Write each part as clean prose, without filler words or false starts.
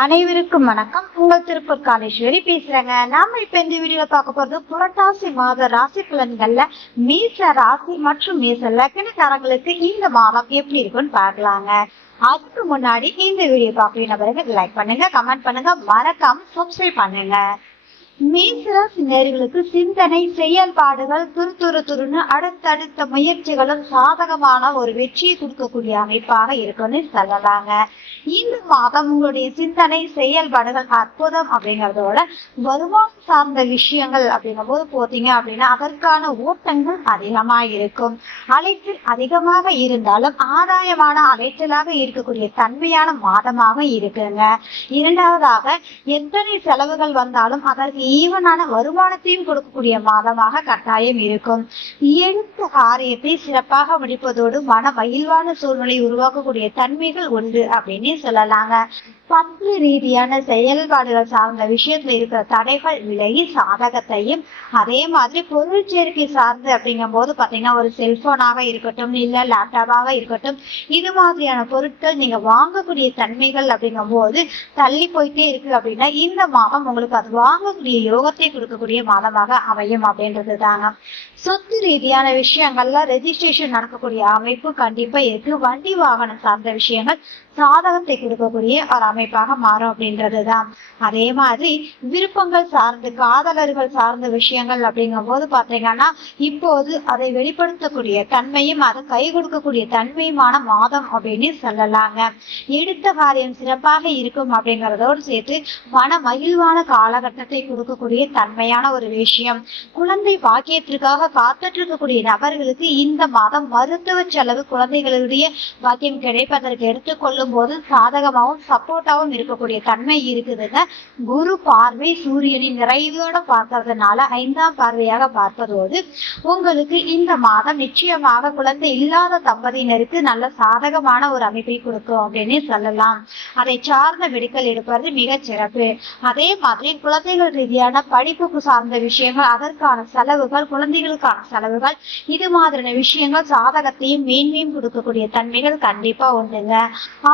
அனைவருக்கும் வணக்கம். உங்கள் திருப்பூர் காலேஸ்வரி பேசுறேங்க. நாம இப்ப இந்த வீடியோல பார்க்க போறது புரட்டாசி மாத ராசி பலன்கள்ல மேச ராசி மற்றும் மேச லக்னக்காரங்களுக்கு இந்த மாதம் எப்படி இருக்குன்னு பார்க்கலாங்க. அதுக்கு முன்னாடி இந்த வீடியோ பார்க்குற நபர்கள் லைக் பண்ணுங்க, கமெண்ட் பண்ணுங்க, மறக்காம சப்ஸ்கிரைப் பண்ணுங்க. மேசராசி நேயர்களுக்கு சிந்தனை செயல்பாடுகள் துருன்னு அடுத்தடுத்த முயற்சிகளும் சாதகமான ஒரு வெற்றியை கொடுக்கக்கூடிய அமைப்பாக இருக்குன்னு சொல்லலாங்க. இந்த மாதம் உங்களுடைய சிந்தனை செயல்பாடுகள் அற்புதம் அப்படிங்கறதோட வருமானம் சார்ந்த விஷயங்கள் அப்படிங்கும் போது போத்தீங்க அப்படின்னா அதற்கான ஓட்டங்கள் அதிகமா இருக்கும். அலைச்சல் அதிகமாக இருந்தாலும் ஆதாயமான அலைச்சலாக இருக்கக்கூடிய தன்மையான மாதமாக இருக்குங்க. இரண்டாவதாக எத்தனை செலவுகள் வந்தாலும் அதற்கு ஈவனான வருமானத்தையும் கொடுக்கக்கூடிய மாதமாக கட்டாயம் இருக்கும். எடுத்த காரியத்தை சிறப்பாக முடிப்பதோடு மன மகிழ்வான சூழ்நிலை உருவாக்கக்கூடிய தன்மைகள் உண்டு அப்படின்னு சொல்லலாங்க. பங்கு ரீதியான செயல்பாடுகள் சார்ந்த விஷயத்துல இருக்கிற தடைகள் விலகி சாதகத்தையும், அதே மாதிரி பொருள் சேர்க்கை சார்ந்து அப்படிங்கும் போது பாத்தீங்கன்னா ஒரு செல்போனாக இருக்கட்டும் இல்ல லேப்டாப்பாக இருக்கட்டும், இது மாதிரியான பொருட்கள் நீங்க வாங்கக்கூடிய தன்மைகள் அப்படிங்கும் போது தள்ளி போயிட்டே இருக்கு அப்படின்னா இந்த மாதம் உங்களுக்கு அது வாங்கக்கூடிய யோகத்தை கொடுக்கக்கூடிய மாதமாக அமையும் அப்படின்றது தாங்க. சொத்து ரீதியான விஷயங்கள்ல ரெஜிஸ்ட்ரேஷன் நடக்கக்கூடிய அமைப்பு கண்டிப்பா இருக்கு. வண்டி வாகனம் சார்ந்த விஷயங்கள் சாதகத்தை கொடுக்கக்கூடிய ஒரு அமைப்பாக மாறும் அப்படின்றதுதான். அதே மாதிரி விருப்பங்கள் சார்ந்து காதலர்கள் சார்ந்த விஷயங்கள் அப்படிங்கும் போது பாத்தீங்கன்னா இப்போது அதை வெளிப்படுத்தக்கூடிய தன்மையும் அதை கை கொடுக்கக்கூடிய தன்மையுமான மாதம் அப்படின்னு சொல்லலாங்க. எடுத்த காரியம் சிறப்பாக இருக்கும் அப்படிங்கறதோடு சேர்த்து மன மகிழ்வான காலகட்டத்தை கொடுக்கக்கூடிய தன்மையான ஒரு விஷயம். குழந்தை பாக்கியத்திற்காக காத்துட்டு இருக்கக்கூடிய நபர்களுக்கு இந்த மாதம் மருத்துவ செலவு குழந்தைகளுடைய பாக்கியம் கிடைப்பதற்கு எடுத்துக்கொள்ளும் போது சாதகமாகவும் சப்போர்ட்டாவும் இருக்கக்கூடிய தன்மை இருக்குதுங்க. குரு பார்வை சூரியனின் நிறைவோட பார்க்கறதுனால 5ஆம் பார்வையாக பார்ப்பதோடு உங்களுக்கு இந்த மாதம் நிச்சயமாக குழந்தை இல்லாத தம்பதியினருக்கு நல்ல சாதகமான ஒரு அமைப்பை கொடுக்கும் அப்படின்னு சொல்லலாம். அதை சார்ந்த விடுக்கல் எடுப்பது மிக சிறப்பு. அதே மாதிரி குழந்தைகள் ரீதியான படிப்புக்கு சார்ந்த விஷயங்கள், அதற்கான செலவுகள், குழந்தைகளுக்கான செலவுகள், இது மாதிரியான விஷயங்கள் சாதகத்தையும் மேன்மையும் கொடுக்கக்கூடிய தன்மைகள் கண்டிப்பா உண்டுங்க.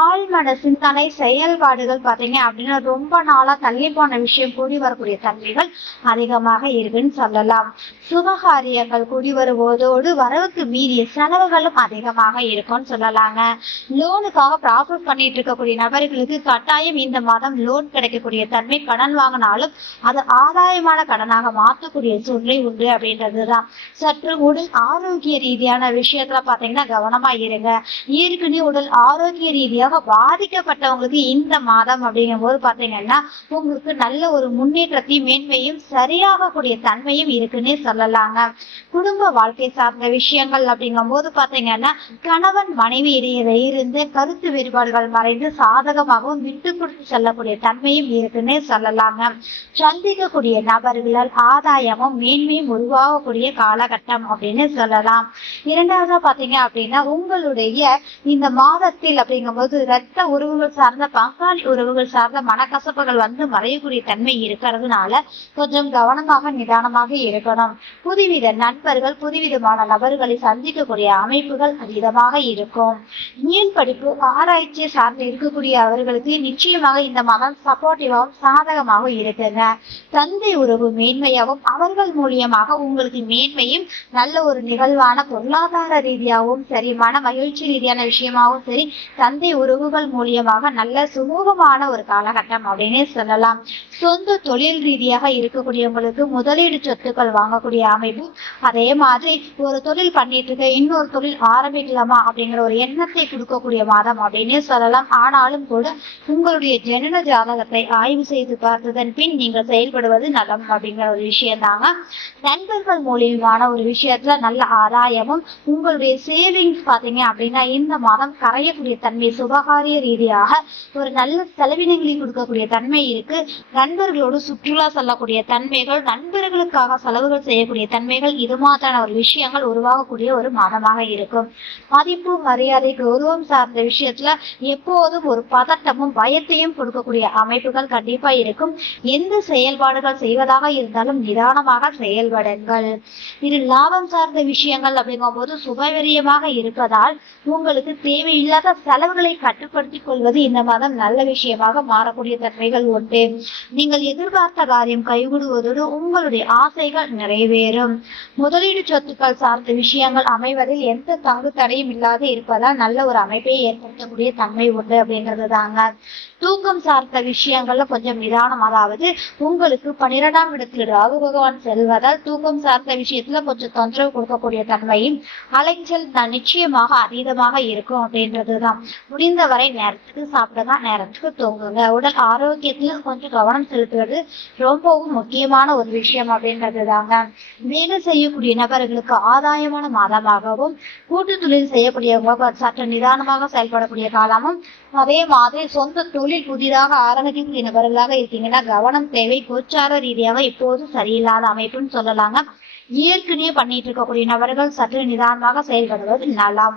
ஆழ்மன சிந்தனை செயல்பாடுகள் பாத்தீங்க அப்படின்னா ரொம்ப நாளா தள்ளி போன விஷயம் கூடி வரக்கூடிய தன்மைகள் அதிகமாக இருக்குன்னு சொல்லலாம். சுபகாரியங்கள் கூடி வருவதோடு வரவுக்கு மீறிய செலவுகளும் அதிகமாக இருக்கும்னு சொல்லலாங்க. லோனுக்காக ப்ராசஸ் பண்ணிட்டு இருக்கக்கூடிய நபர்களுக்கு கட்டாயம் இந்த மாதம் லோன் கிடைக்கக்கூடிய தன்மை, கடன் வாங்கினாலும் அது ஆதாயமான கடனாக மாற்றக்கூடிய சூழ்நிலை உண்டு அப்படின்றதுதான். சற்று உடல் ஆரோக்கிய ரீதியான விஷயத்துல பாத்தீங்கன்னா கவனமா இருங்க. ஏற்கனவே உடல் ஆரோக்கிய ரீதியாக பாதிக்கப்பட்டவங்களுக்கு இந்த மாதம் அப்படிங்கும் போது பாத்தீங்கன்னா உங்களுக்கு நல்ல ஒரு முன்னேற்றத்தையும் மேன்மையும் சரியாகக்கூடிய தன்மையும் இருக்குன்னே சொல்லலாங்க. குடும்ப வாழ்க்கை சார்ந்த விஷயங்கள் அப்படிங்கும் போது பாத்தீங்கன்னா கணவன் மனைவி இடையில இருந்து கருத்து வேறுபாடுகள் மறைந்து சாதகமாகவும் விட்டு கொடுத்து செல்லக்கூடிய தன்மையும் இருக்குன்னே சொல்லலாங்க. சந்திக்கக்கூடிய நபர்களால் ஆதாயமும் மேன்மையும் உருவாகக்கூடிய காலகட்டம் அப்படின்னு சொல்லலாம். இரண்டாவதா பாத்தீங்க அப்படின்னா உங்களுடைய இந்த மாதத்தில் அப்படிங்கும் போது ரத்த உறவுகள் சார்ந்த பங்காளி உறவுகள் சார்ந்த மனக்கசப்புகள் வந்து மறையக்கூடிய தன்மை இருக்கிறதுனால கொஞ்சம் கவனமாக நிதானமாக இருக்கணும். புதுவித நண்பர்கள், புதுவிதமான நபர்களை சந்திக்கக்கூடிய அமைப்புகள் அதிகமாக இருக்கும். மேல் படிப்பு ஆராய்ச்சியை சார்ந்து இருக்கக்கூடிய அவர்களுக்கு நிச்சயமாக இந்த மாதம் சப்போர்ட்டிவாகவும் சாதகமாகவும் இருக்குங்க. தந்தை உறவு மேன்மையாகவும் அவர்கள் மூலியமாக உங்களுக்கு மேன்மையும் நல்ல ஒரு நிகழ்வான பொருளாதார ரீதியாகவும் சரி, மன மகிழ்ச்சி ரீதியான விஷயமாகவும் சரி, தந்தை உறவுகள் மூலியமாக நல்ல சுமூகமான ஒரு காலகட்டம் அப்படின்னு சொல்லலாம். சொந்த தொழில் ரீதியாக இருக்கக்கூடியவங்களுக்கு முதலீடு சொத்துக்கள் வாங்கக்கூடிய அமைப்பு, அதே மாதிரி ஒரு தொழில் பண்ணிட்டு இருக்க இன்னொரு தொழில் ஆரம்பிக்கலாமா அப்படிங்கிற ஒரு எண்ணத்தை கொடுக்கக்கூடிய மாதம் அப்படின்னு சொல்லலாம். ஆனாலும் கூட உங்களுடைய ஜனன ஜாதகத்தை ஆய்வு செய்து பார்த்ததன் பின் நீங்கள் செயல்படுவது நலம் அப்படிங்கிற ஒரு விஷயம் தாங்க. நண்பர்கள் மூலியமான ஒரு விஷயத்துல நல்ல ஆதாயமும், உங்களுடைய சேவிங்ஸ் பாத்தீங்க அப்படின்னா இந்த மாதம் கரையக்கூடிய தன்மை, சுபகாரிய ரீதியாக ஒரு நல்ல செலவினங்களை கொடுக்கக்கூடிய தன்மை இருக்கு. நண்பர்களோடு சுற்றுலா செல்லக்கூடிய தன்மைகள், நண்பர்களுக்காக செலவுகள் செய்யக்கூடிய தன்மைகள், இது மாதிரியான ஒரு விஷயங்கள் உருவாகக்கூடிய ஒரு மாதமாக இருக்கும். மதிப்பு மரியாதை கௌரவம் சார்ந்த விஷயத்துல எப்போதும் ஒரு பதட்டமும் பயத்தையும் கொடுக்கக்கூடிய அமைப்புகள் கண்டிப்பா இருக்கும். எந்த செயல்பாடுகள் செய்வதாக இருந்தாலும் நிதானமாக செயல்படுங்கள். இது லாபம் சார்ந்த விஷயங்கள் அப்படிங்கும் போது சுபவிரயமாக இருப்பதால் உங்களுக்கு தேவையில்லாத செலவுகளை கட்டுப்படுத்திக் கொள்வது இந்த மாதம் நல்ல விஷயமாக மாறக்கூடிய தன்மைகள் உண்டு. நீங்கள் எதிர்பார்த்த காரியம் கைகூடுவதோடு உங்களுடைய ஆசைகள் நிறைவேறும். முதலீடு சொத்துக்கள் சார்ந்த விஷயங்கள் அமைவதில் எந்த தங்கு தடையும் இல்லாது இருப்பதால் நல்ல ஒரு அமைப்பை ஏற்படுத்தக்கூடிய தன்மை உண்டு அப்படின்றது தாங்க. தூக்கம் சார்ந்த விஷயங்கள்ல கொஞ்சம் நிதானம், அதாவது உங்களுக்கு 12ஆம் இடத்தில் ராகு பகவான் செல்வதால் தூக்கம் சார்ந்த விஷயத்துல கொஞ்சம் தொந்தரவு கொடுக்கக்கூடிய தன்மையும் அலைச்சல் நிச்சயமாக அதீதமாக இருக்கும் அப்படின்றதுதான். முடிந்தவரை நேரத்துக்கு சாப்பிடுங்க, நேரத்துக்கு தூங்குங்க. உடல் ஆரோக்கியத்துல கொஞ்சம் கவனம் செலுத்துவது ரொம்பவும் முக்கியமான ஒரு விஷயம் அப்படின்றது தாங்க. வேலை செய்யக்கூடிய நபர்களுக்கு ஆதாயமான மாதமாகவும், கூட்டு தொழில் செய்யக்கூடியவங்க சற்று நிதானமாக செயல்படக்கூடிய காலமும், அதே மாதிரி சொந்த தொழில் புதிதாக ஆரம்பிக்கக்கூடிய நபர்களாக இருக்கீங்கன்னா கவனம் தேவை. கோச்சார ரீதியாக இப்போது சரியில்லாத அமைப்புன்னு சொல்லலாங்க. ஏற்கனவே பண்ணிட்டு இருக்கக்கூடிய நபர்கள் சற்று நிதானமாக செயல்படுவது நலம்.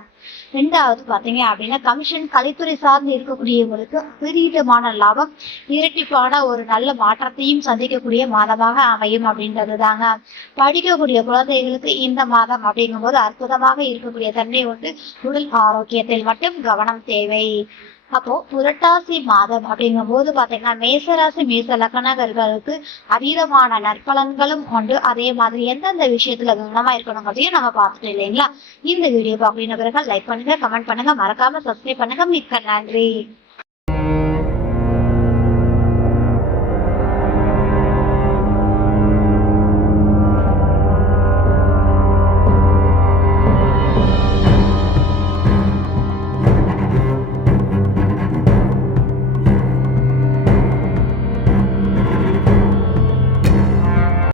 ரெண்டாவது பாத்தீங்க அப்படின்னா கமிஷன் கலைத்துறை சார்ந்து இருக்கக்கூடியவங்களுக்கு பெரியமான லாபம், இரட்டிப்பான ஒரு நல்ல மாற்றத்தையும் சந்திக்கக்கூடிய மாதமாக அமையும் அப்படின்றது தாங்க. படிக்கக்கூடிய குழந்தைகளுக்கு இந்த மாதம் அப்படிங்கும் போது அற்புதமாக இருக்கக்கூடிய தன்மை உண்டு. உடல் ஆரோக்கியத்தில் மட்டும் கவனம் தேவை. அப்போ புரட்டாசி மாதம் அப்படிங்கும் போது பாத்தீங்கன்னா மேசராசி மேச லக்னர்களுக்கு அதீதமான நற்பலன்களும் உண்டு. அதே மாதிரி எந்தெந்த விஷயத்துல கவனமா இருக்கணுங்கிறதையும் நம்ம பார்த்துட்டு இல்லைங்களா. இந்த வீடியோ பார்க்கணும் லைக் பண்ணுங்க, கமெண்ட் பண்ணுங்க, மறக்காம சப்ஸ்கிரைப் பண்ணுங்க. மிக்க நன்றி.